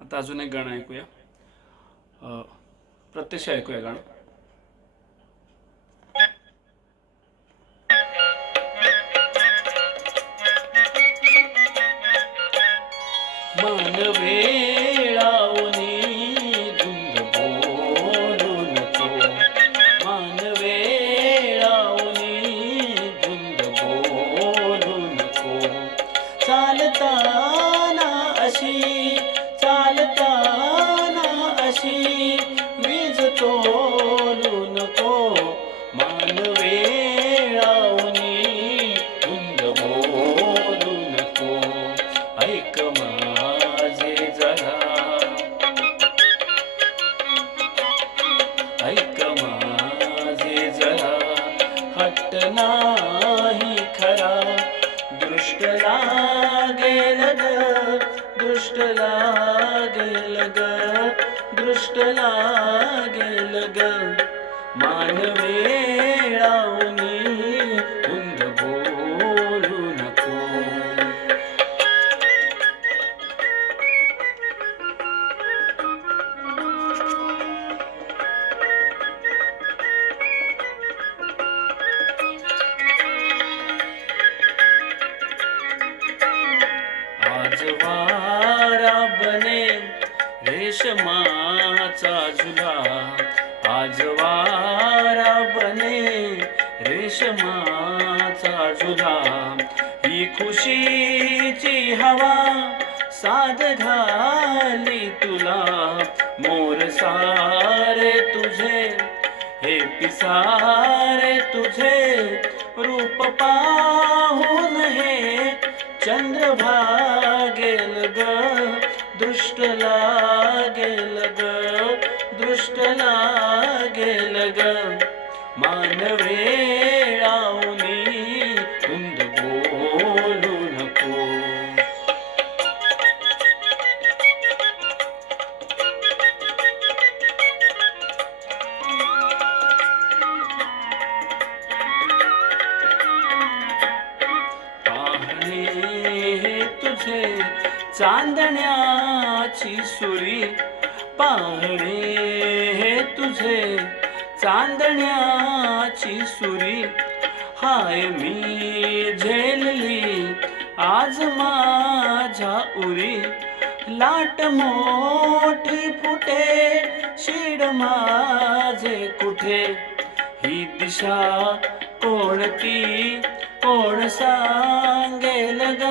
आता अजून एक गाणं ऐकूया. प्रत्यक्ष ऐकूया गाणं. मानवेळावनी धुंद बोलू नको, मानवेळावनी धुंद बोलू नको. चालताना अशी, चालताना अशी वीज तोलू नको. मानवेळावनी धुंद बोलू नको. ऐक माझे जरा, ऐक माझे जरा, हट्ट नाही खरा. दृष्ट लागेल ग, दृष्ट लागेल ग, दृष्ट लागेल ग. मानवेळावनी धुंद बोलू नको. आज वारा बने रेशमाचा झुला, आज वारा बने रेशमाचा झुला. ही खुशीची हवा साद घाली तुला. मोर सारे तुझे, हे पिसारे तुझे, रूप पाहून हे चंद्र भागेल ग. दृष्ट लागेल ग, दृष्ट लागेल ग. मानवेळावनी धुंद बोलू नको. पाहणे हे तुझे चांदण्याची सुरी, पाहणे हे तुझे चांदण्याची सुरी. हाय मी झेलली आज माझ्या उरी. लाट मोठी फुटे शीड माझे कुठे. ही दिशा कोणती कोण सांगेल ग.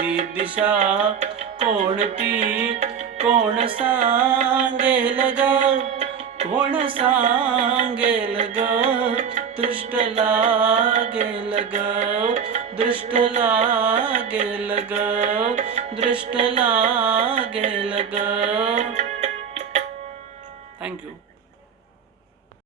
ही दिशा कोणती कोण सांगेल ग, कोण सांगेल ग. दृष्ट लागेल ग, दृष्ट लागेल ग, दृष्ट लागेल ग.